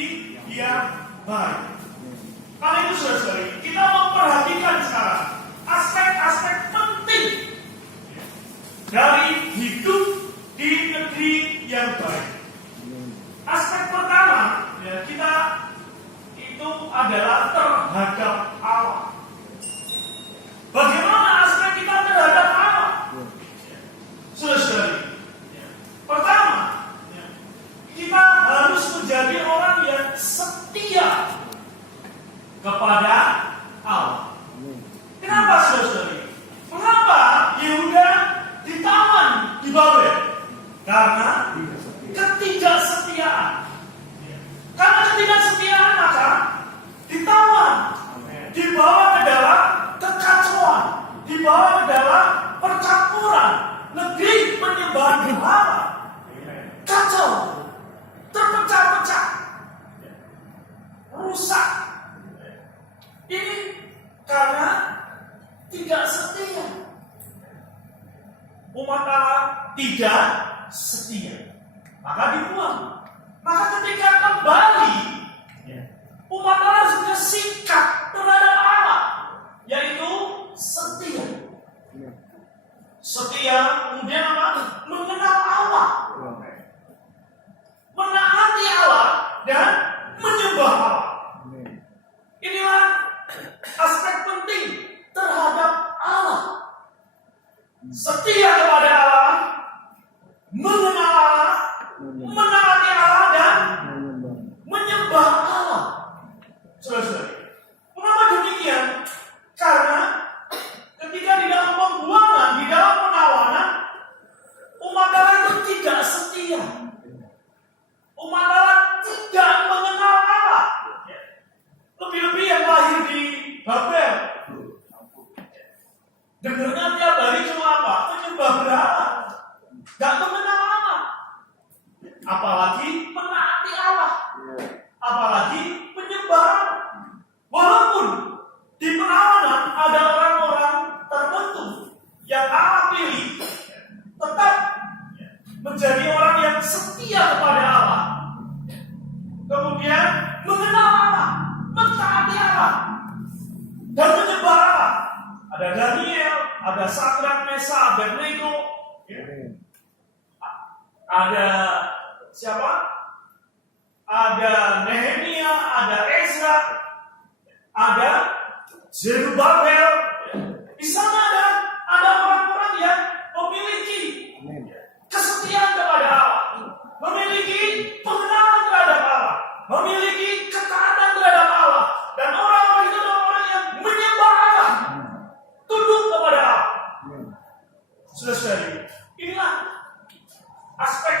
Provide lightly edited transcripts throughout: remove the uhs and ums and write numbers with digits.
memiliki yang baik. Karena itu saudara-saudari, kita memperhatikan sekarang aspek-aspek penting dari hidup di negeri yang baik. Aspek pertama, ya, kita itu adalah terhadap Allah. Bagaimana aspek kita terhadap Allah? Saudara-saudari, pertama, kita harus menjadi orang yang setia kepada Allah. Kenapa saudara-saudari? Mengapa Yehuda ditawan di Babel? Karena ketidaksetiaan. Karena ketidaksetiaan maka ditawan, dibawa ke dalam kekacauan, dibawa ke dalam percampuran negeri penyembahan berhala. Kacau, terpecah-pecah, rusak. Ini karena tidak setia. Umat Allah tidak setia, maka dibuang. Maka ketika kembali, umat Allah sudah sikap terhadap Allah, yaitu setia. Setia, kemudian apa? Mengenal Allah, menaati Allah, dan menyembah Allah. Inilah aspek penting terhadap Allah. Setia kepada Allah, mengenal Allah, menaati Allah, dan menyembah Allah. Saudara-saudari, mengapa demikian? Karena ketika di dalam pembuangan, di dalam penawanan, umat Allah itu tidak setia. Umat Allah tidak mengenal Allah. Lebih-lebih yang lahir di Babel, dengarnya tiap hari cuma apa? Menyembah berhala, gak mengenal Allah, apalagi menaati Allah, apalagi menyembah Allah. Walaupun di penawanan ada orang-orang tertentu yang Allah pilih, tetap menjadi orang yang setia kepada Allah, kemudian mengenal Allah, mentaati Allah, dan menyembah Allah. Ada Daniel, ada Sadrak, Meshach, Abednego, ada siapa? Ada Nehemia, ada Ezra, ada Zerubabel. Di sana ada orang-orang yang memiliki kesetiaan kepada Allah, memiliki pengenalan terhadap Allah, memiliki ketaatan terhadap Allah, dan orang-orang itu adalah orang yang menyembah Allah, tunduk kepada Allah. Saudara-saudari, inilah aspek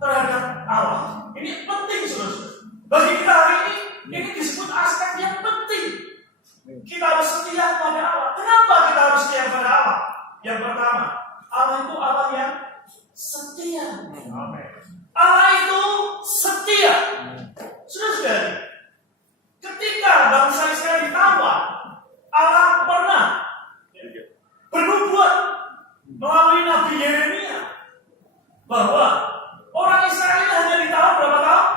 terhadap Allah. Ini penting, saudara-saudari. Bagi kita hari ini disebut aspek yang penting. Kita harus setia kepada Allah. Kenapa kita harus setia kepada Allah? Yang pertama, Allah itu Allah yang setia. Allah itu setia. Saudara-saudari, ketika bangsa Israel ditawan, Allah pernah bernubuat melalui Nabi Yeremia bahwa orang Israel ini hanya ditawan berapa tahun?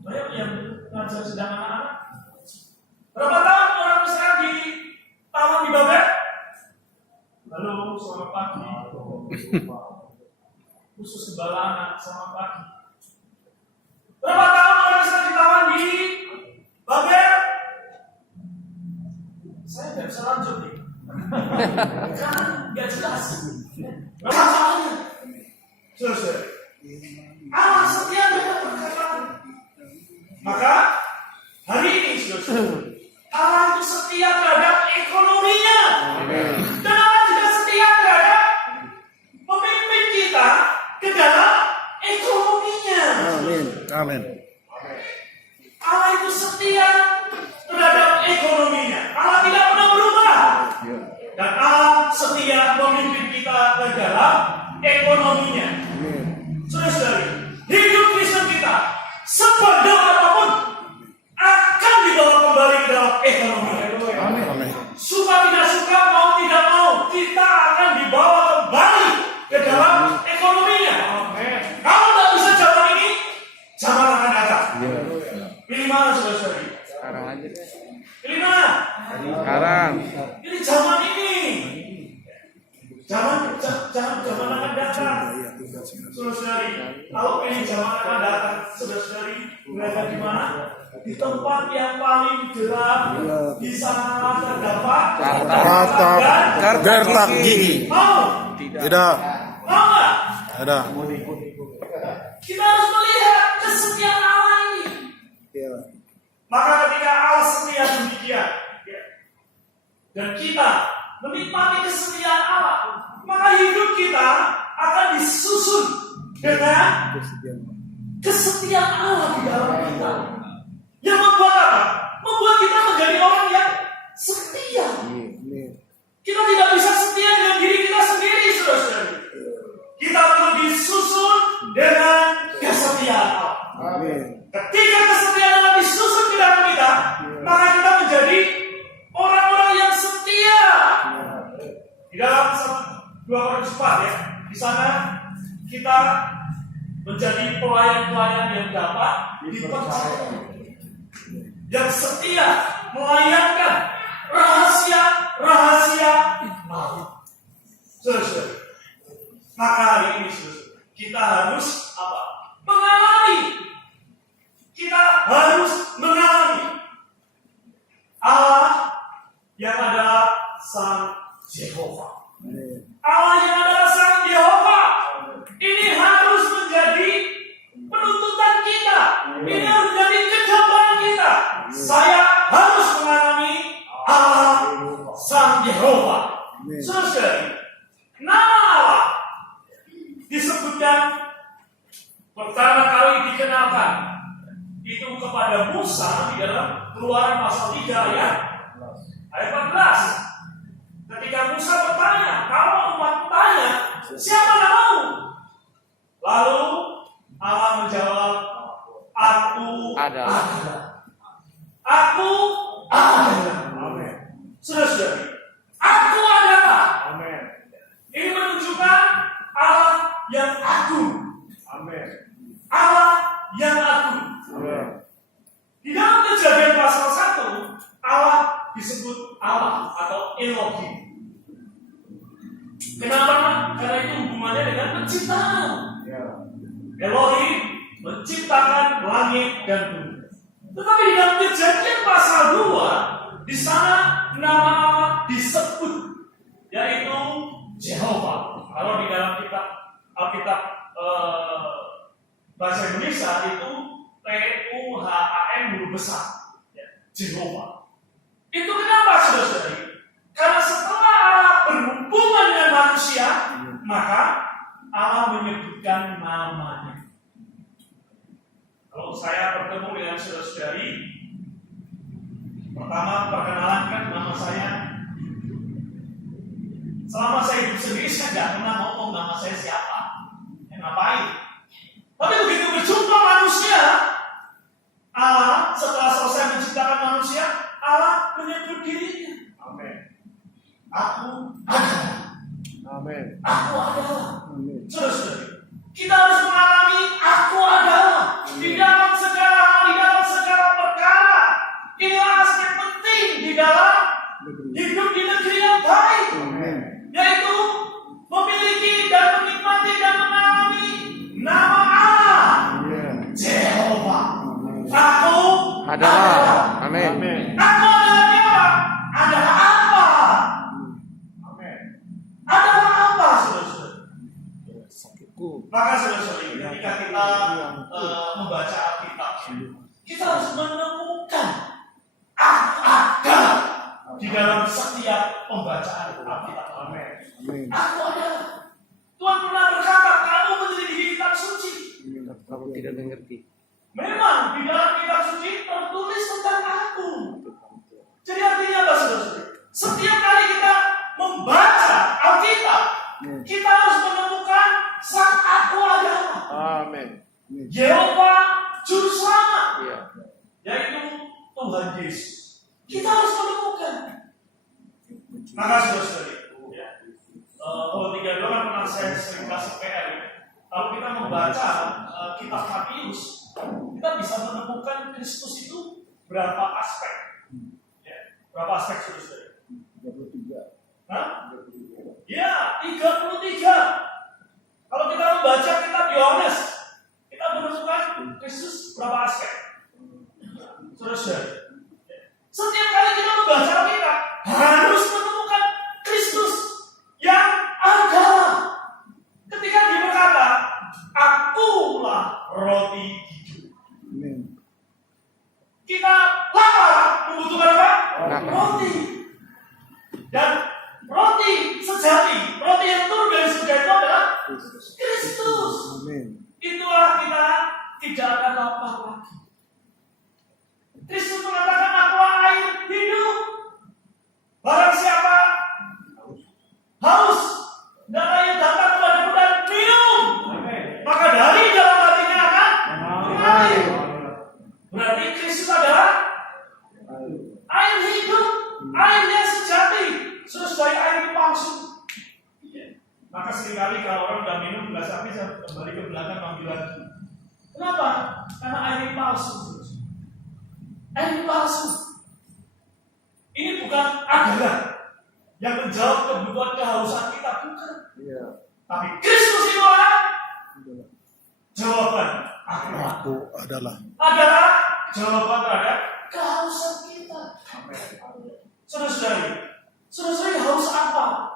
Banyak yang ngajar sedang anak-anak. Berapa tahun orang Israel ditawan di Babel? Halo, selamat pagi. Khusus kebala anak, selamat pagi. Berapa tahun orang Israel ditawan di Babel? Saya nggak bisa lanjut nih. Kan nggak jelas. Berapa tahunnya? Selesai. Allah setia dengan perkataan. Maka hari ini Allah itu setia terhadap ekonominya. Dan Allah juga setia terhadap pemimpin kita ke dalam ekonominya. Amin. Allah itu setia terhadap ekonominya. Allah tidak pernah berubah. Dan Allah setia memimpin kita ke dalam ekonominya. Saudara-saudari, hidup Kristen kita sepadan apapun akan dibawa kembali ke dalam ekonomi. Amin. Suka tidak suka, mau tidak mau, kita akan dibawa kembali ke dalam ekonominya. Kalau tidak bisa jalan ini, Kelima, Sekarang. ini zaman ini. Zaman akan datang. Saudara-saudari, kalau ini zaman akan datang, saudara-saudari, berada di mana? Di tempat yang paling gelap. Di sana terdapat Gertak gigi. Mau? Tidak. Mau nggak? Ada. Kita harus melihat kesetiaan Allah ini. Maka ketika Allah setia demikian, dan kita menikmati kesetiaan Allah, maka hidup kita akan disusun dengan kesetiaan Allah di dalam kita. Yang membuat apa? Membuat kita menjadi orang yang setia. Kita tidak bisa setia dengan diri kita sendiri, saudara-saudari. Kita perlu disusun dengan kesetiaan Allah. Ketika kesetiaan Allah disusun di dalam kita, maka kita menjadi orang-orang yang setia. Di dalam 2 Korintus 4 ya, di sana kita menjadi pelayan-pelayan yang dapat dipercaya, yang setia melayangkan rahasia Allah. Saudara-saudara, maka hari ini saudara, kita harus apa? Kita harus mengalami Allah yang adalah Sang Yehova. Allah yang adalah Sang Yehova. Ini harus menjadi penuntutan kita. Ini harus menjadi kejaban kita. Saya harus mengalami Allah Sang Yehova. Saudara, nama Allah disebutkan pertama kali dikenalkan itu kepada Musa di dalam Keluaran pasal 3 ayat 14. Ketika Musa bertanya, kalau umat tanya, siapa namamu? Lalu Allah menjawab, Aku adalah. Aku adalah. Amin. Saudara-saudari, Aku adalah. Amin. Ini menunjukkan Allah yang agung. Amin. Allah yang agung. Amin. Di dalam Kejadian pasal 1, Allah disebut Allah atau Elohim. Kenapa? Karena itu hubungannya dengan penciptaan. Elohim menciptakan langit dan bumi. Tetapi di dalam Kejadian pasal 2, di sana nama Allah disebut, yaitu Jehovah. Kalau di dalam kitab Alkitab bahasa Indonesia itu TUHAM huruf besar, Jehovah. Itu kenapa, saudara-saudari? Karena setelah Allah berhubungan dengan manusia, maka Allah menyebutkan namanya. Kalau saya bertemu dengan saudara-saudari, pertama perkenalan nama saya. Selama saya hidup sendiri, saya tidak pernah ngomong nama saya siapa, ngapain. Tapi begitu berjumpa manusia, Allah setelah selesai menciptakan manusia, Allah menyebut dirinya. Amin. Aku adalah. Amin. Aku adalah. Saudara-saudari, kita harus mengalami aku adalah di dalam segala hal, di dalam segala perkara. Inilah aspek penting di dalam hidup di negeri yang baik, yaitu memiliki dan menikmati dan mengalami nama Allah, Jehovah. Aku adalah. Amin. Aku adalah Jehovah. Adalah apa? Amin. Adalah apa, saudara-saudara? Maka saudara-saudara, ketika kita membaca Alkitab, kita harus menemukan aku ada di dalam setiap pembacaan Alkitab. Amin. Aku adalah. Tuhan pernah berkata, kamu menyelidiki kitab suci. Kamu tidak mengerti. Memang di dalam kitab suci tertulis tentang aku. Jadi artinya apa, saudara-saudara? Setiap kali kita membaca Alkitab, kita harus menemukan sang aku adalah. Amin. Yehova Juru Selamat, yaitu Tuhan Yesus. Kita harus menemukan. Maka saudara-saudari, kalau 32 kan pernah saya sering kasih PR. Kalau kita membaca kitab Matius, kita bisa menemukan Kristus itu berapa aspek. Berapa aspek saudara? 33. Hah? Ya, 33. Kalau kita membaca kitab Yohanes, kita menemukan Kristus berapa aspek? Saudara, setiap kali kita membaca kita harus menemukan Kristus yang ada. Ketika dia berkata, "Akulah roti hidup." Amin. Kita lapar, membutuhkan apa? Lapar. Roti. Dan roti sejati, roti yang turun dari surga itu adalah Kristus. Amin. Itulah kita tidak akan lapar lagi. Kristus mengatakan, "Akulah air hidup. Barang siapa haus, hendaklah ia datang kepadaku dan minum. Maka dari dalam hatinya akan mengalir." Berarti Kristus adalah air hidup, air yang sejati, sesuai air yang palsu. Maka seringkali kalau orang sudah minum gelas api, saya kembali ke belakang ambil lagi. Kenapa? Karena air yang palsu. Air palsu. Ini bukan adalah yang menjawab kebutuhan kehausan kita, bukan. Iya. Tapi Kristus itu adalah jawaban Aku adalah. adalah jawaban terhadap kehausan kita. Saudara-saudari haus apa?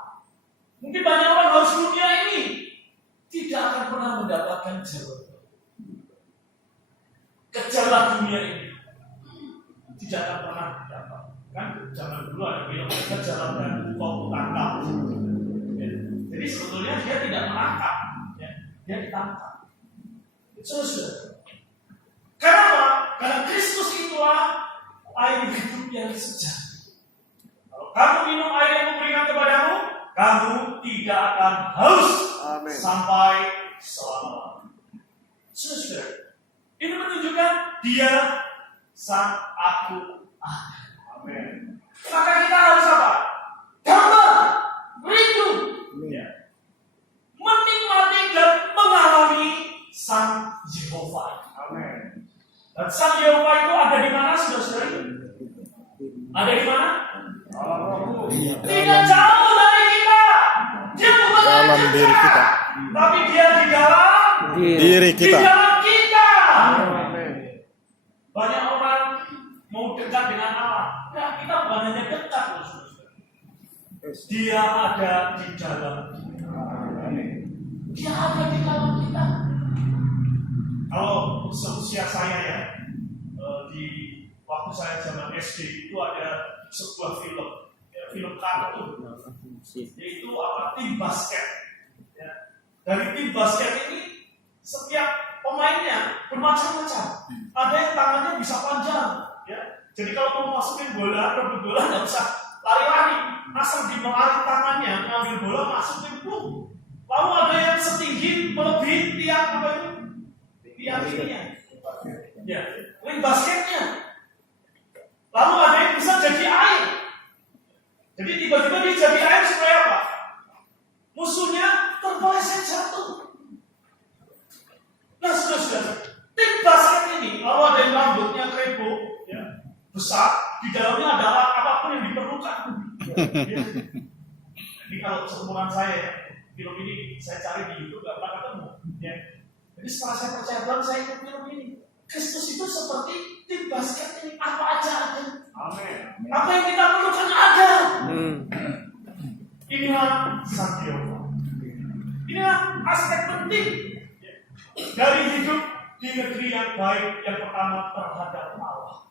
Mungkin banyak orang haus dunia ini tidak akan pernah mendapatkan jawaban. Kejarlah dunia ini, tidak akan pernah dapat. Kan zaman dulu ada film kejar dan kau tangkap. Ya. Jadi sebetulnya dia tidak menangkap, ya. Dia ditangkap. Saudara, kenapa? Karena Kristus itulah air hidup yang sejati. Kalau kamu minum air yang memberikan kepadamu, kamu tidak akan haus sampai selama-lamanya. Saudara, ini menunjukkan Dia sang Aku ada. Amin. Maka kita harus apa? Gambar, rindu, ya. Menikmati dan mengalami Sang Yehova. Amin. Dan Sang Yehova itu ada di mana, saudara? Ada di mana? Tidak jauh dari kita. Dia bukan Dalam diri kita. tapi dia di dalam Diri di kita. dalam kita. Amin. Banyak orang mau dekat dengan Allah. Nah, kita bukan hanya dekat, loh, saudara. Dia ada di dalam kita. Dia ada di dalam kita. Kalau seusia saya ya, di waktu saya zaman SD itu ada sebuah film, ya, film kartun, yaitu apa? Tim basket. Ya. Dari tim basket ini setiap pemainnya bermacam-macam. Ada yang tangannya bisa panjang, ya. Jadi kalau mau masukin bola, rebut bola nggak usah lari-lari, asal dimelari tangannya, ngambil bola masukin plung. Lalu ada yang setinggi melebihi tiang apa itu? Tiang ininya. Ya, ring basketnya. Lalu ada yang bisa jadi air. Jadi tiba-tiba dia jadi air supaya apa? Musuhnya terpeleset jatuh. Nah, sudah. Tim basket ini, lalu ada yang rambutnya krebo, ya, besar, di dalamnya ada apapun yang diperlukan. Ya. Jadi kalau seumuran saya, ya, film ini saya cari di YouTube gak pernah ketemu. Ya. Jadi setelah saya percaya Tuhan, saya ikut film ini. Kristus itu seperti tim basket ini, apa aja ada. Amin. Apa yang kita perlukan ada. Inilah Sang Yehova. Inilah aspek penting dari hidup di negeri yang baik. Yang pertama terhadap Allah.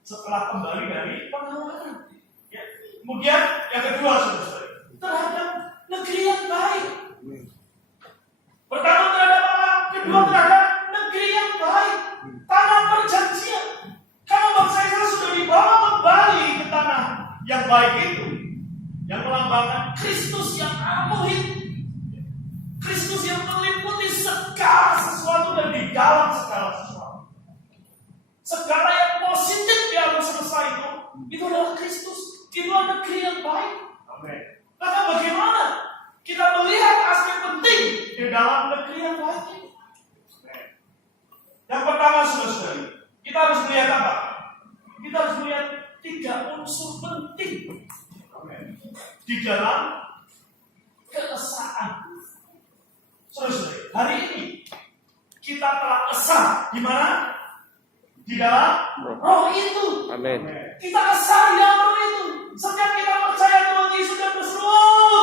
Setelah kembali dari pengawalan. Ya. Kemudian yang kedua, saudara, terhadap negeri yang baik. Pertama terhadap Allah, kedua terhadap negeri yang baik, tanah perjanjian. Karena bangsa Israel sudah dibawa kembali ke tanah yang baik itu, yang melambangkan Kristus yang amuhin, Kristus yang meliputi segala sesuatu dan di dalam segala sesuatu. Segala yang positif di alam semesta itu adalah Kristus. Itu adalah negeri yang baik. Amin. Maka bagaimana kita melihat aspek penting di dalam negeri yang baik ini? Yang pertama, saudara-saudari, kita harus melihat apa? Kita harus melihat 3 unsur penting di dalam keesaan. Saudara-saudara, hari ini kita telah esa di mana? Di dalam roh itu. Amin. Kita esa di dalam roh itu. Setiap kita percaya Tuhan Yesus dan berseru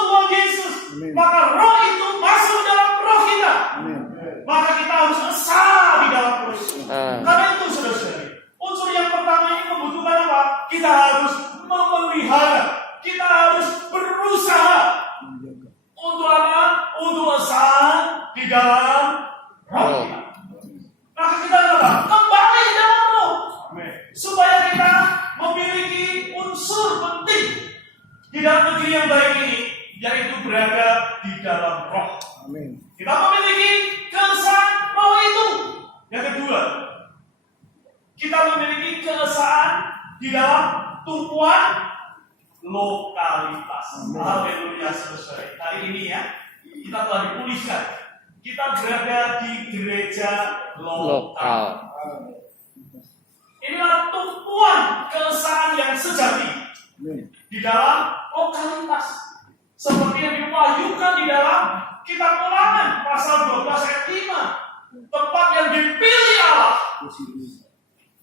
Tuhan Yesus, Amin. maka roh itu masuk dalam roh kita. Amin. Maka kita harus esa di dalam roh itu. Karena itu saudara-saudara, unsur yang pertama ini membutuhkan apa? Kita harus memelihara. Kita harus berusaha. Untuk apa? Untuk esa di dalam roh kita. Maka kita apa? Kembali di dalam roh. Supaya kita memiliki unsur penting di dalam negeri yang baik ini, yaitu berada di dalam roh. Amin. Kita memiliki keesaan roh itu. Yang kedua, kita memiliki keesaan di dalam tumpuan lokalitas. Haleluya, saudara. Hari ini ya, kita telah dipulihkan. Kita berada di gereja lokal. Inilah tumpuan keesaan yang sejati di dalam lokalitas. Seperti yang diwahyukan di dalam kitab Ulangan pasal 12 ayat 5. Tempat yang dipilih Allah.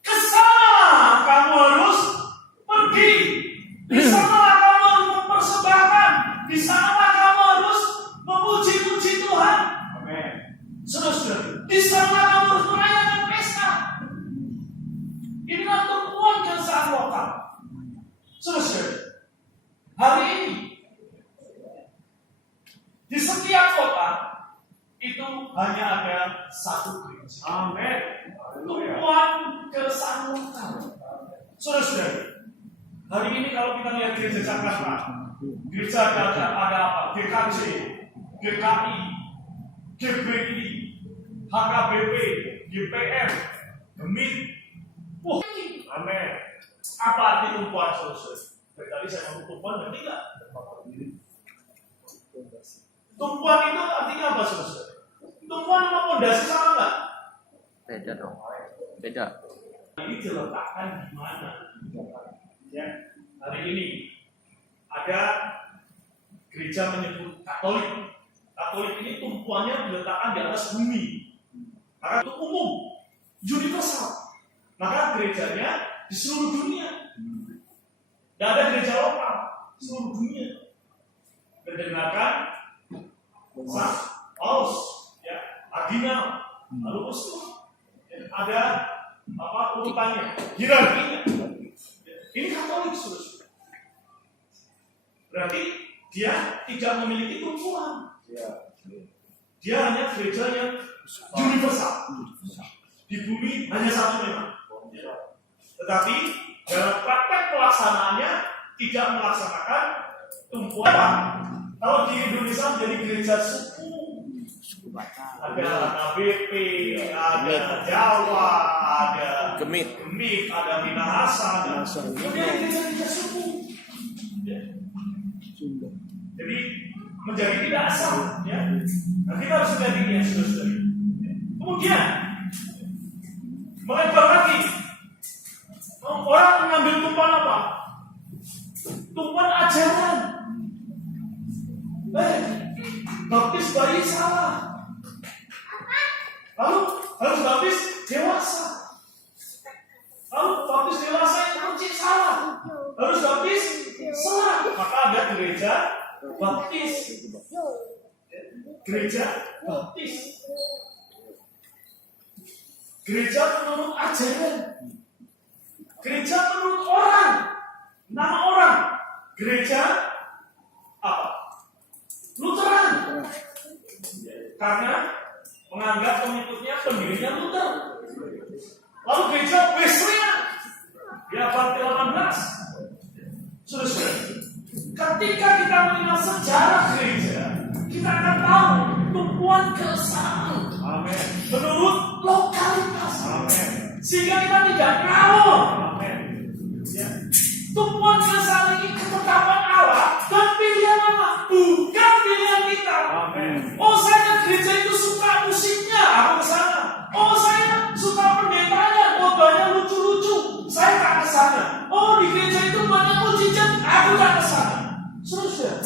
Ke sana kamu harus pergi. Di sana kamu harus mempersembahkan. Di sana kamu harus memuji-muji Tuhan. Saudara-saudara, di sana kamu harus merayakan pesta. Inilah tumpuan keesaan lokal. Saudara-saudara, hari ini di setiap kota itu hanya ada satu gereja. Amin. Tumpuan keesaan lokal. Saudara-saudara, hari ini kalau kita lihat gereja Jakarta, gereja ada apa? GKJ, GKI, GBI, HKBP, GPM, GEMIT. Amin. Apa arti tumpuan, saudara-saudara? Tadi saya ngomong tumpuan, berarti enggak? Tumpuan itu artinya apa, saudara? Tumpuan sama pondasi sama enggak? Beda dong. Beda. Ini diletakkan di mana? Ya, hari ini ada gereja menyebut Katolik. Katolik ini tumpuannya diletakkan di atas bumi. Maka itu umum, universal. Maka gerejanya di seluruh dunia. Tidak ada gereja lokal, seluruh dunia. Mendengarkan Paus, ya, Agina, lalu Uskup. Ada apa urutannya, hierarkinya. Ini Katolik, saudara. Berarti dia tidak memiliki tumpuan. Dia hanya gereja yang universal. Di bumi hanya satu memang. Tetapi dalam praktek pelaksanaannya tidak melaksanakan tumpuan. Kalau di Indonesia menjadi gereja suku, ada KBP, ada Jawa, ada Gemit. ada Minahasa, ada kemudian gereja suku. Jadi menjadi tidak asal, ya. Nah, kita harus menjadi ini, saudara-saudari. Kemudian melebar lagi. Orang mengambil tumpuan apa? Tumpuan ajaran. Baptis bayi salah. Lalu harus baptis dewasa. Lalu baptis dewasa yang kecil salah. Harus baptis salah. Maka ada gereja baptis. Gereja baptis. Gereja menurut ajaran. Gereja menurut orang. Nama orang. Gereja apa? Lutheran. Karena menganggap pengikutnya pendirinya Luther. Lalu gereja Wesleyan di abad ke-18. Saudara-saudara, ketika kita mengenal sejarah gereja, kita akan tahu tumpuan keesaan. Amin. Menurut lokalitas. Amin. Sehingga kita tidak ngawur. Amin. Ya. Tumpuan keesaan ini ketetapan Allah dan pilihan Allah, bukan pilihan kita. Amin. Oh, saya ke gereja itu suka musiknya, aku ke sana. Oh, saya suka pendetanya, khotbahnya lucu-lucu, saya tak ke sana. Oh, di gereja itu banyak mujizat, aku tak ke sana. Saudara,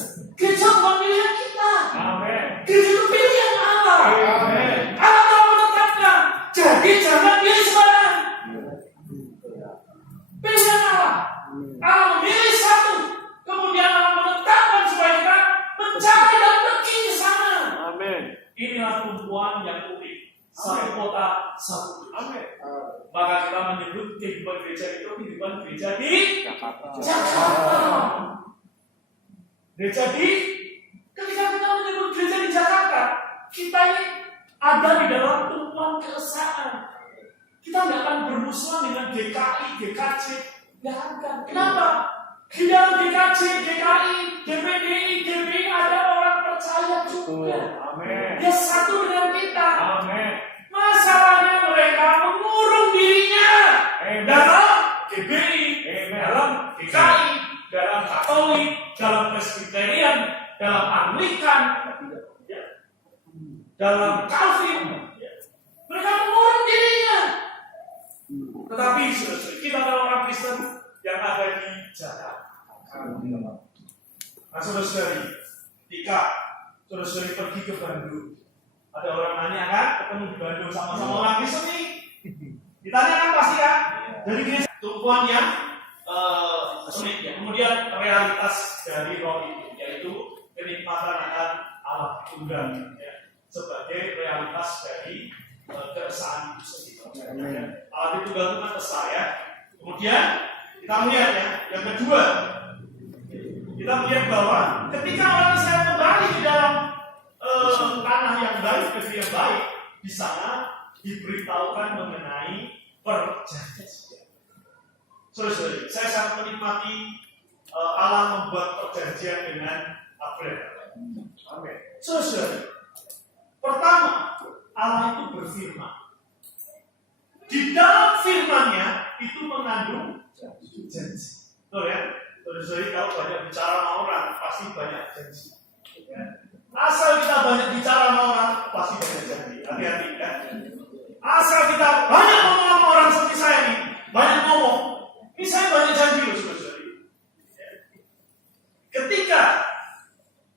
Amin. Maka kita menyebut kehidupan gereja itu kehidupan gereja di Jakarta. Gereja di, ketika kita menyebut gereja di Jakarta, kita ini ada di dalam tumpuan keesaan. Kita tidak akan bermusuhan dengan GKI, GKJ, jangan. Kenapa? Di dalam GKJ, GKI, DPDI, DPI ada orang percaya juga. Amin. Dia satu dengan kita. Amin. Masalahnya mereka mengurung dirinya dalam GBI, dalam GKI, dalam Katolik, dalam Presbyterian, dalam Anglikan, dalam Calvin. Mereka mengurung dirinya. Tetapi kita adalah orang Kristen yang ada di Jakarta. Nah, saudara-saudari, ketika saudara-saudari pergi ke Bandung, ada orang nanya kan, ketemu di Bandung sama-sama orang Kristen nih. Ditanya kan pasti kan, dari gereja tumpuan yang unik ya. Kemudian realitas dari roh itu, yaitu kenikmatan akan Allah Tunggal ya, sebagai realitas dari keesaan itu sendiri. Allah Tunggal itu kan esa ya. Kemudian kita melihat ya, yang kedua, kita melihat bahwa ketika orang Israel kembali di dalam tanah yang baik, negeri yang baik, di sana diberitahukan mengenai perjanjian. Saudara-saudari, saya sangat menikmati Allah membuat perjanjian dengan Abraham. Amin. Saudara-saudari, pertama, Allah itu berfirman. Di dalam firman-Nya itu mengandung janji. Betul ya? Saudara-saudari, kalau banyak bicara sama orang, pasti banyak janji. Ya. Asal kita banyak bicara sama orang, pasti banyak janji. Hati-hati ya. Asal kita banyak ngomong sama orang seperti saya nih, banyak ngomong, ini saya banyak janji loh saudara-saudari. Ketika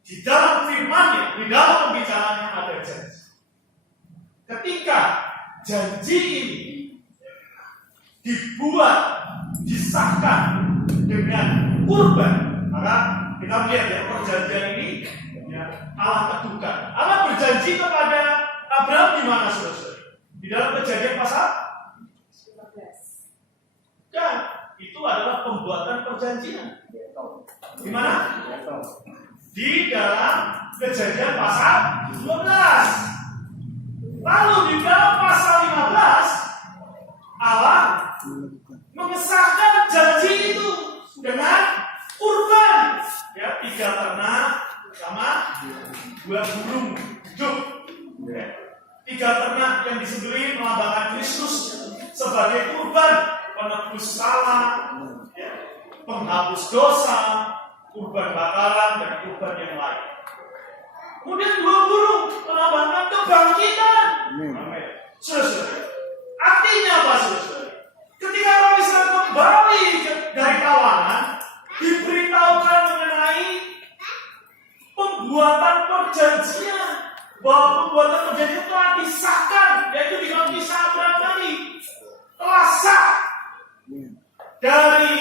di dalam firman-Nya, di dalam pembicaraannya ada janji. Ketika janji ini dibuat, disahkan dengan kurban, maka kita melihat ya perjanjian ini ya, Allah teguhkan. Allah berjanji kepada Abraham di mana saudara-saudara? Di dalam Kejadian pasal 15. Dan itu adalah pembuatan perjanjian. Di mana? Di dalam Kejadian pasal 12. Lalu di dalam pasal 15 Allah mengesahkan janji itu dengan kurban ya, 3 ternak sama 2 burung hidup ya. 3 ternak yang disembelih melambangkan Kristus sebagai kurban penebus salah ya, penghapus dosa, kurban bakaran dan kurban yang lain. Kemudian 2 burung melambangkan kebangkitan. Amin. Saudara-saudara, artinya apa saudara? Ketika orang Israel kembali dari tawanan, diberitahukan mengenai pembuatan perjanjian, bahwa pembuatan perjanjian telah disahkan, yaitu di dalam kisah Abraham tadi telah sah dari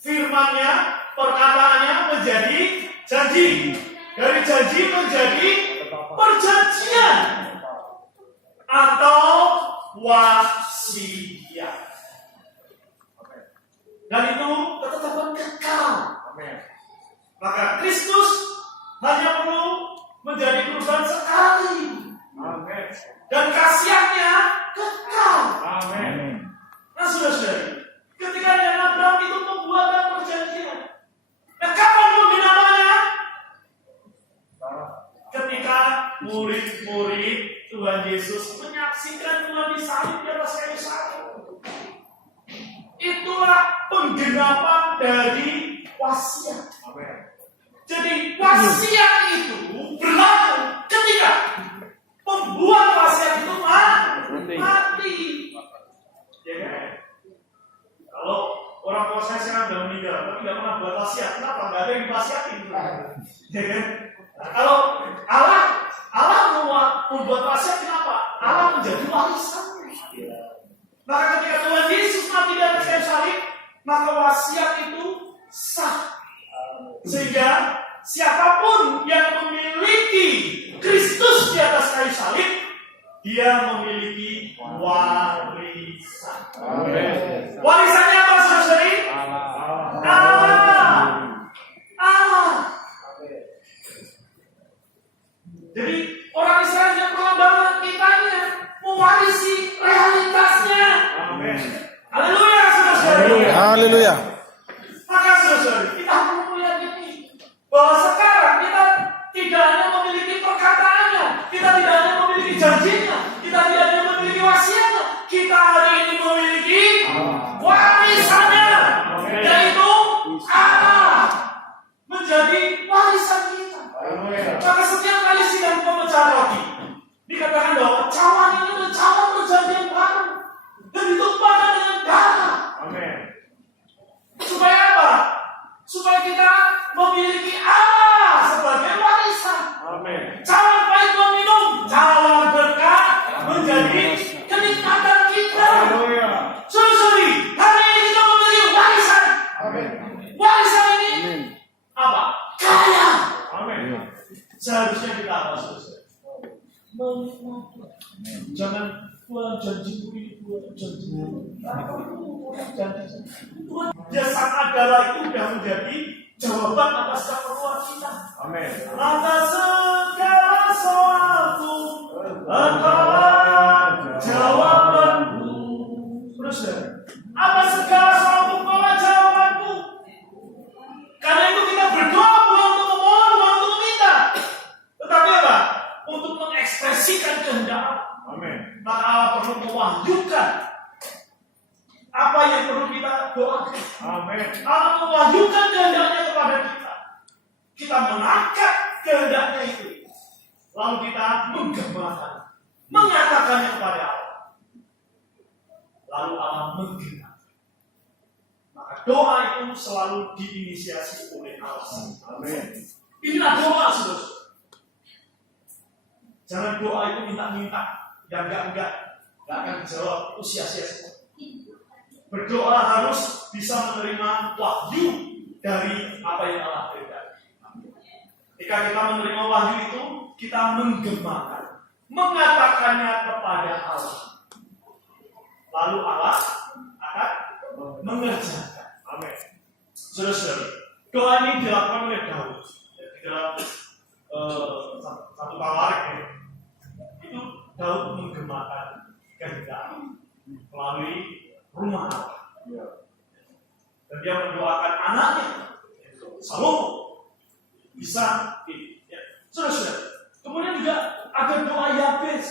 firman-Nya, perkataannya menjadi janji, dari janji menjadi perjanjian atau wasiat. Dan itu ketetapan kekal. Maka Kristus hanya perlu menjadi kurban sekali. Dan khasiatnya kekal. Nah saudara-saudari, ketika dengan Abraham itu pembuatan perjanjian. Nah kapan pembinaannya? Ketika murid-murid Tuhan Yesus menyaksikan Tuhan disalib di atas kayu salib. Itulah penggenapan dari wasiat. Jadi wasiat itu berlaku ketika pembuat wasiat itu mati. Ya kan? Kalau orang tua saya sekarang sudah meninggal, tapi tidak pernah buat wasiat, kenapa? Tidak ada yang diwasiatin. Ya kan? Nah, kalau Allah membuat wasiat, kenapa? Allah menjadi warisan. Maka ketika Tuhan Yesus mati di atas kayu salib, maka wasiat itu sah. Sehingga siapapun yang memiliki Kristus di atas kayu salib, dia memiliki warisan. Amin. Warisannya apa, saudara-saudari? Allah. Allah. Jadi orang Israel yang pengembangan kitanya mewarisi realitasnya. Haleluya, saudara-saudari. Haleluya. Maka saudara-saudari, kita perlu meyakini bahwa sekarang kita tidak hanya memiliki perkataannya, kita tidak hanya memiliki janjinya, kita tidak hanya memiliki wasiatnya, kita hari ini memiliki warisannya, yaitu Allah menjadi warisan kita. Maka setiap kali sidang pemecahan roti dikatakan bahwa cawan ini adalah cawan perjanjian baru dan ditumpahkan dengan darah. Supaya apa? Supaya kita memiliki Allah sebagai warisan. Cawan pahit meminum, cawan berkat menjadi kenikmatan kita. Saudara-saudari, hari ini kita memiliki warisan. Warisan ini apa? Kaya. Seharusnya kita apa, saudara? Menikmati. Jangan Tuhan janjimu ini, Tuhan janjimu. Tuhan janji. Dia sang adalah itu sudah menjadi jawaban atas keperluan kita. Atas segala sesuatu engkaulah jawabanku. Terus atas segala sesuatu engkaulah jawabanku. Karena itu kita berdoa bukan untuk memohon, bukan untuk meminta, tetapi apa? Untuk mengekspresikan kehendak. Maka Allah perlu mewahyukan apa yang perlu kita doakan. Allah mewahyukan kehendaknya kepada kita. Kita menangkap kehendaknya itu, lalu kita menggemakan, mengatakannya kepada Allah, lalu Allah menggenapi. Maka doa itu selalu diinisiasi oleh Allah. Inilah doa, saudara. Jangan doa itu minta-minta, yang enggak akan dijawab, itu sia-sia semua. Berdoa harus bisa menerima wahyu dari apa yang Allah berikan. Jika kita menerima wahyu itu, kita menggemakan, mengatakannya kepada Allah. Lalu Allah akan mengerjakan. Saudara-saudari, doa ini dilakukan oleh Daud di dalam satu tawarik ya. Itu Daud menggemakan kehendak melalui rumah Allah. Dan dia mendoakan anaknya Salomo bisa ya. Saudara-saudari, kemudian juga ada doa Yabes.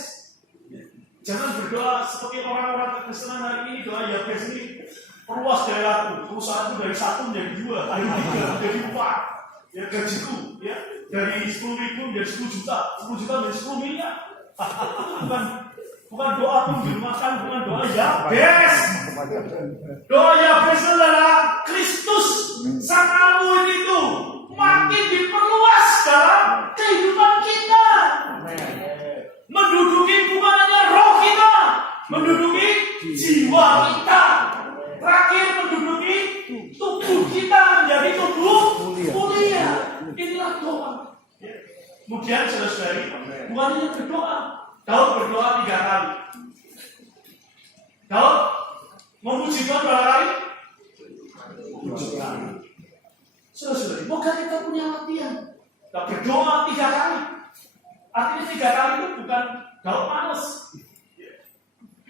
Jangan berdoa seperti orang-orang kekristenan hari ini. Doa Yabes ini perluas daerahku, perusahaanku dari 1 menjadi 2, dari 3 menjadi 4, ya gajiku ya dari 10.000 menjadi 10 juta, 10 juta menjadi 10 miliar. bukan doa menggemakan, bukan doa Yabes. Doa Yabes adalah Kristus sang awun itu makin diperluas dalam kehidupan kita. Menduduki bukan hanya roh kita, menduduki jiwa kita. Terakhir menduduki tubuh kita menjadi tubuh mulia. Inilah doa. Kemudian saudara-saudari, bukan hanya berdoa. Daud berdoa 3 kali. Daud memuji Tuhan berapa kali? 7 kali. Saudara-saudari, moga kita punya latihan. Kita berdoa 3 kali. Artinya 3 kali itu bukan Daud males.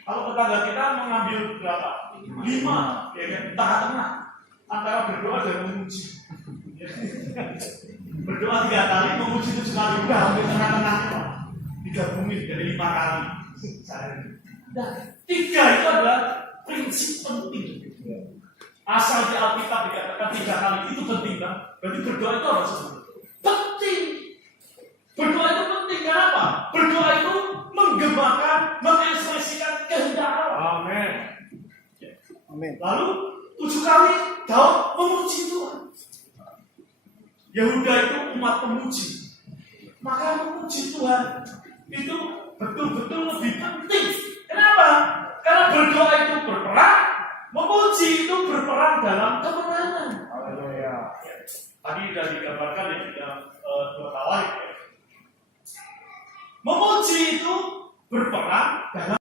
Kalau tetangga kita mengambil berapa? 5, ya kan? Tengah-tengah antara berdoa dan memuji. Berdoa 3 kali, memuji 7 kali, udah hampir tengah-tengahnya. Digabungin dari 5 kali. Nah, 3 itu adalah prinsip penting. Asal di Alkitab dikatakan 3 kali itu penting kan? Berarti berdoa itu harus penting. Berdoa itu penting, kenapa? Berdoa itu menggemakan, mengekspresikan kehendak Allah. Amin. Lalu 7 kali Daud memuji Tuhan. Yehuda itu umat pemuji. Maka memuji Tuhan itu betul-betul lebih penting. Kenapa? Karena berdoa itu berperang, memuji itu berperang dalam kemenangan. Tadi sudah digambarkan ya di dalam 2 tawarik ya. Memuji itu berperan dalam